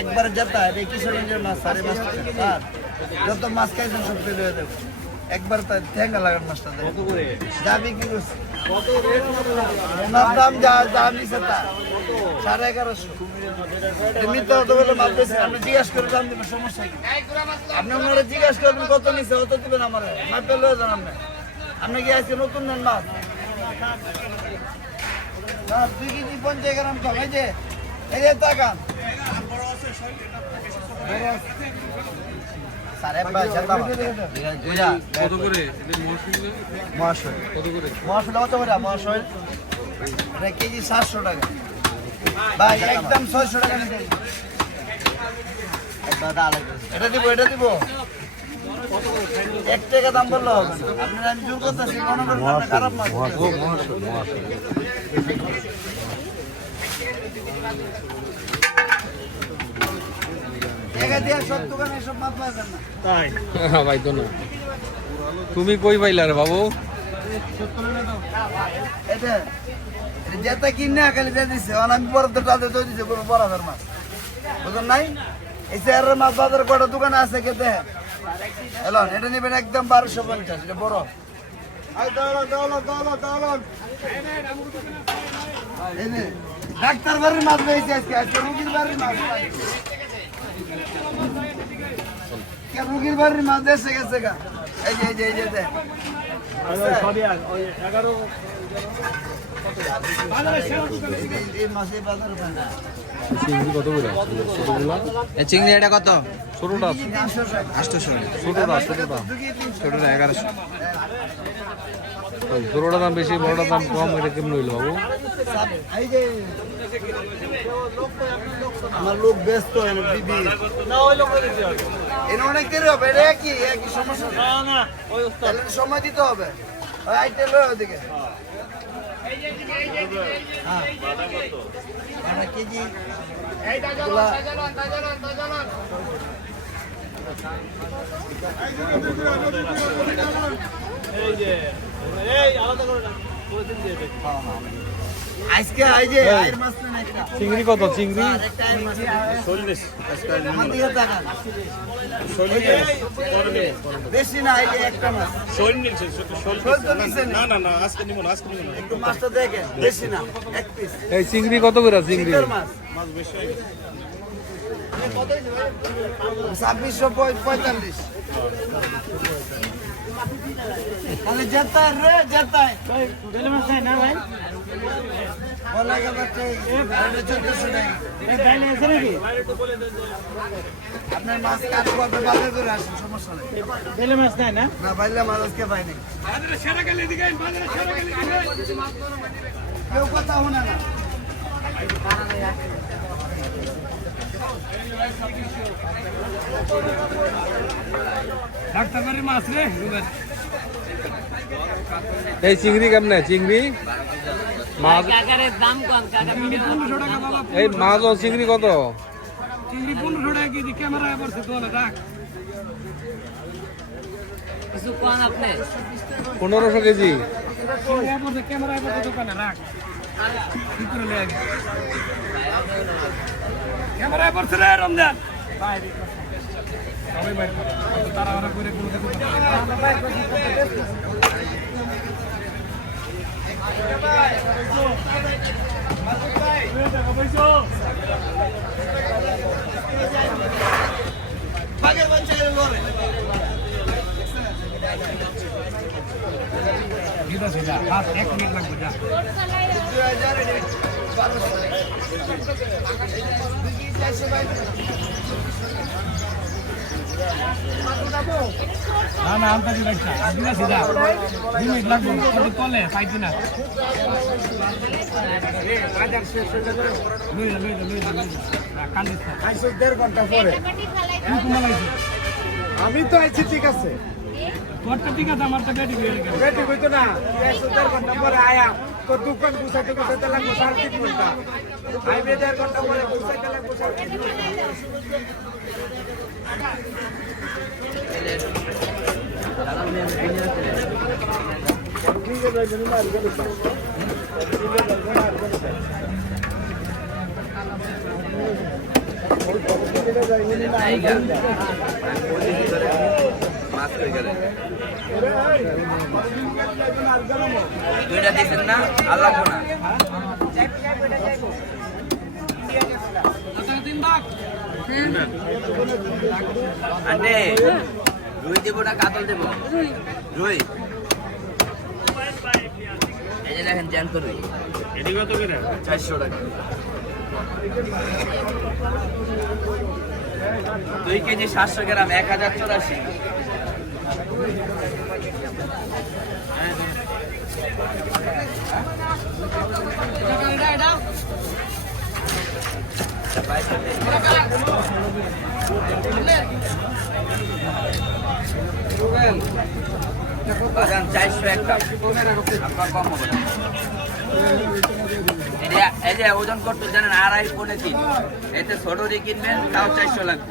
একবারে যেতা এটা কিশোরগঞ্জের মাছ সাড়ে টাকা। স্যার যত মাছ খাইছেন সব ফেলে হয়ে দেবো। একবার তার ঠেঙ্গা লাগার মাছটা দেয় যাবি কি করছে? ওনার দাম যা যা নিছে তা। সাড়ে এগারোশো। এমনিতে অত বলে মাছ বেশি আপনি জিজ্ঞাসা করে দাম দেবেন সমস্যা কি? আপনি ওনারা জিজ্ঞাসা করবেন কত নিছে অত দিবেন আমার। মাপে লয়ে যান আপনি আপনি কি আজকে নতুন নেন মাছ? না দুই কেজি পঞ্চাশ গ্রাম কম এই যে এই যে তাকান। কেজি সাতশো টাকা। ভাই একদম ছয়শো টাকা এটা দিব এটা দিব। এক টাকা দাম বললে হবে না। আমি জোর করতেছি মনে করেন খারাপ মহাশয় মহাশয়। ভাই তো না। তুমি কই পাইলা রে বাবু? যেটা কিনে খালি দিয়ে দিছে। আমি বড় তো তাদের তো দিছে কোনো বড় মাছ বুঝলেন নাই? এই চেয়ারের মাছ বাজার কটা দোকানে আছে কে দেখ এলন এটা নেবেন একদম বারোশো পঞ্চাশ এটা বড়। ডাক্তার বাড়ির মাছ পেয়েছে আজকে আজকে রুগীর বাড়ির মাছ রুগীর বাড়ির মাছ এসে গেছে গা এই যে এই যে এই যে। চিংড়ি এটা কত ছোটটা। আটশোশো ছোটটা। ছোটটা এগারোশো ছোটটার দাম বেশি বড়টার দাম কম এটা কেমন হইল বাবু? আমার লোক ব্যস্ত এনে দিদি অনেক দেরি হবে এটা কি একই সমস্যা। তাহলে সময় দিতে হবে। আইটেল ওদিকে। হ্যাঁ। কেজি চিংড়ি কত? চিংড়ি? মাছ তাকান। বেশি না এই যে একটা মাছ না। না না আজকে নিব না আজকে নিব না। একটু মাছটা দেখেন বেশি না এক পিস এই চিংড়ি কত করে চিংড়ি? চিংড়ির মাছ। ছাব্বিশশো পঁয়তাল্লিশ। তাহলে যেতায় রে যেতায় বলা গেল যে এটা চোদ্দশো টাকা। আপনার মাছ কাটবো, আপনি বাজার করে আসেন, সমস্যা নেই। না বাইলে মাছ আজকে পাইনি কেউ কথা শোনে না। এই চিংড়ি কেমনে? চিংড়ি? মাছ? এই মাছ ও চিংড়ি কত? আপনি? পনেরোশো কেজি। বাগের বাচ্চা লড়ে দুই হাজার বারোশো চারশো বাইশ না না আমটা দিবা একটা দিবা সিধা দুই মিনিট লাগবে কত তলে পাইছি না লই যা লই যা লই যা লই যা কান্দিস না আইসো দেড় ঘণ্টা পরে। তুই কুমাল আইছিস আমি তো আইছি ঠিক আছে। তোরটা ঠিক আছে আমারটা বেটি বিয়ে গেল বেটি হইতো না দেড় ঘণ্টা পরে আয়া তো দোকান গুছাইতে গুছাইতে লাগবো সাড়ে তিন ঘণ্টা। আইবে দেড় ঘণ্টা পরে গুছাইতে লাগবো সাড়ে তিন ঘণ্টা। দুইটা দিয়েছেন না? আর লাগবো না? রুই দেবো না কাতল দেবো? রুই। এই যে দেখেন জ্যান্ত রুই। এটি কত করে? চারশো টাকা। দুই কেজি সাতশো গ্রাম এক হাজার চৌরাশি। চারশো ওজন করতে জানেন আড়াই পনে তিন এতে ছোট দিয়ে কিনবেন তাও চারশো লাগবে।